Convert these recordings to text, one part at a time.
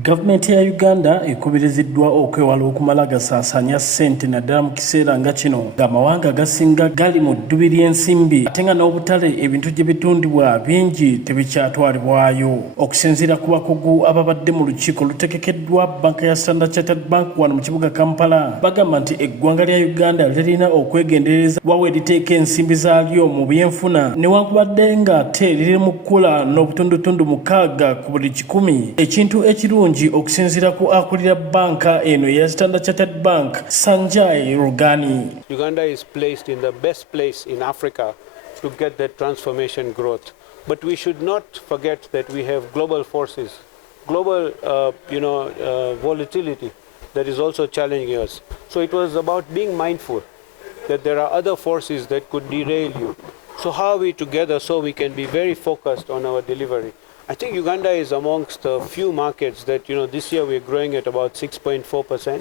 Gavumenti ya Uganda ekubiriziddwa okwewala okumala gasaasaanya ssente naddala mu kiseera nga kino ng'amawanga agasinga gali mu ddubi ly'ensimbi ate nga n'obutale ebintu gye bitundibwa bingi tebikyatwalibwayo. Okusinziira ku bakugu ababadde mu lukiiko lutegekeddwa banka ya Standard Chartered Bank wano mu kibuga Kampala bagamba nti eggwanga lya Uganda lirina okwegendereza wawe eriteeka ensimbi zaalyo mu byenfuna newankubadde ng'ate liri mu kkula n'obutundutundu 6 ku buli 100 ekintu ekirungi okusinziira ku akulira banka eno ya Standard Chartered Bank Sanjay Rughani. Uganda is placed in the best place in Africa to get that transformation growth. But we should not forget that we have global forces, global volatility that is also challenging us. So it was about being mindful that there are other forces that could derail you. So how are we together so we can be very focused on our delivery? I think Uganda is amongst a few markets that, this year we're growing at about 6.4%.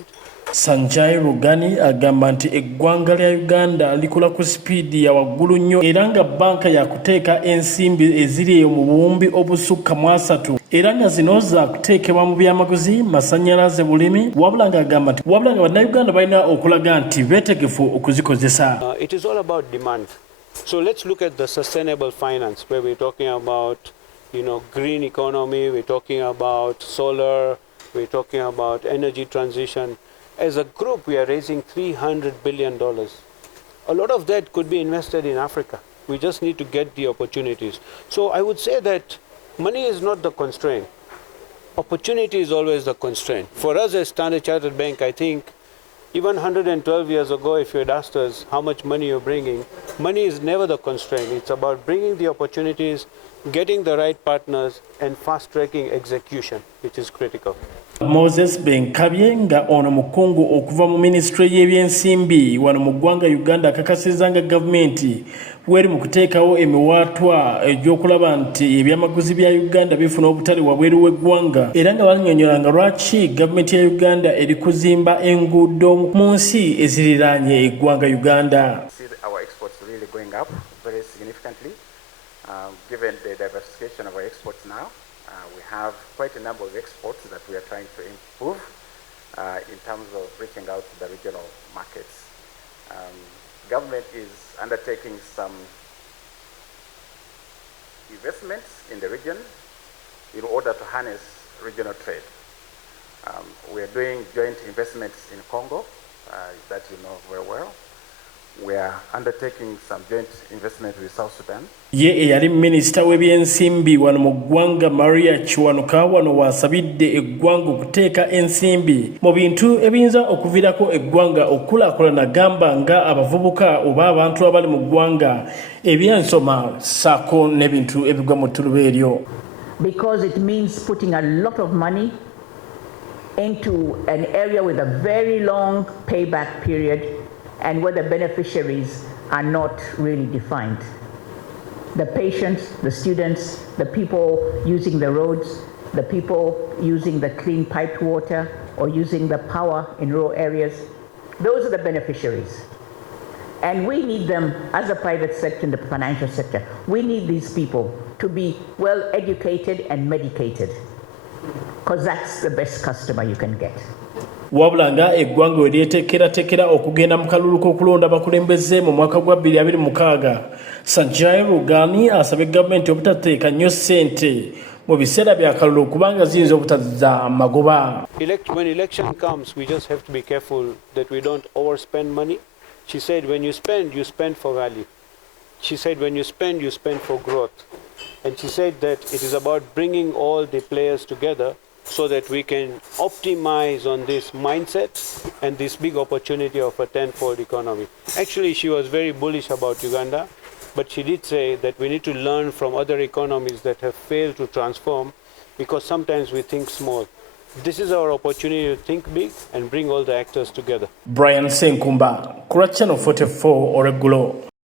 Sanjay Rughani agamba nti eggwanga lya Uganda likola ku sipiidi ya waggulu nnyo era nga banka yakuteeka ensimbi eziri eyo mu buwumbi obusukka mu 3 era nga zino zaakuteekebwa mu byamaguzi, masannyalaze, bulimi wabula ng'agamba nti wabula nga bannayuganda balina okulaga nti beetegefu okuzikozesa. It is all about demand. So let's look at the sustainable finance where we're talking about green economy, we're talking about solar, we're talking about energy transition. As a group, we are raising $300 billion. A lot of that could be invested in Africa. We just need to get the opportunities. So I would say that money is not the constraint. Opportunity is always the constraint. For us as Standard Chartered Bank, I think even 112 years ago, if you had asked us how much money you're bringing, money is never the constraint. It's about bringing the opportunities, getting the right partners, and fast-tracking execution, which is critical. Moses Benkabye nga ono mukungu okuva mu ministry y'ebyensimbi wano mu ggwanga Uganda akakasizanga gavumenti bweri mu kuteekawo emiwaatwa egy'okulaba nti ebyamaguzi bya Uganda bifuna obutale wabweru w'eggwanga era nga bannyonnyolanga lwaki gavumenti ya Uganda eri kuzimba enguudo mu nsi eziriraanye eggwanga Uganda. Our exports really going up very significantly. Given the diversification of our exports now, we have quite a number of exports that we are trying to improve in terms of reaching out to the regional markets. Government is undertaking some investments in the region in order to harness regional trade. We are doing joint investments in Congo, that you know very well. We are undertaking some joint investment with South Sudan. Ye eyali minisita w'ebyensimbi wano mu ggwanga Maria Kiwanuka wano wasabidde eggwanga okuteeka ensimbi mu bintu ebiyinza okuviirako eggwanga okukulaakulana gamba nga abavubuka oba abantu abali mu ggwanga ebyensoma ssaako n'ebintu ebigwa mu ttuluba eryo. Because it means putting a lot of money into an area with a very long payback period and where the beneficiaries are not really defined. The patients, the students, the people using the roads, the people using the clean piped water or using the power in rural areas, those are the beneficiaries. And we need them as a private sector and the financial sector. We need these people to be well educated and medicated, because that's the best customer you can get. Wabula nga eggwanga eryeteekerateekera okugenda mu kalulu k'okulonda abakulembeze mu mwaka gwa 2026, Sanjay Rughani asabye gavumenti obutateeka nnyo ssente mu biseera bya kalulu kubanga ziyinza obutazza magoba. When election comes, we just have to be careful that we don't overspend money. She said when you spend for value. She said when you spend for growth. And she said that it is about bringing all the players together so that we can optimize on this mindset and this big opportunity of a tenfold economy. Actually, she was very bullish about Uganda, but she did say that we need to learn from other economies that have failed to transform, because sometimes we think small. This is our opportunity to think big and bring all the actors together. Brian Senkumba, Channel 44 Oregulo.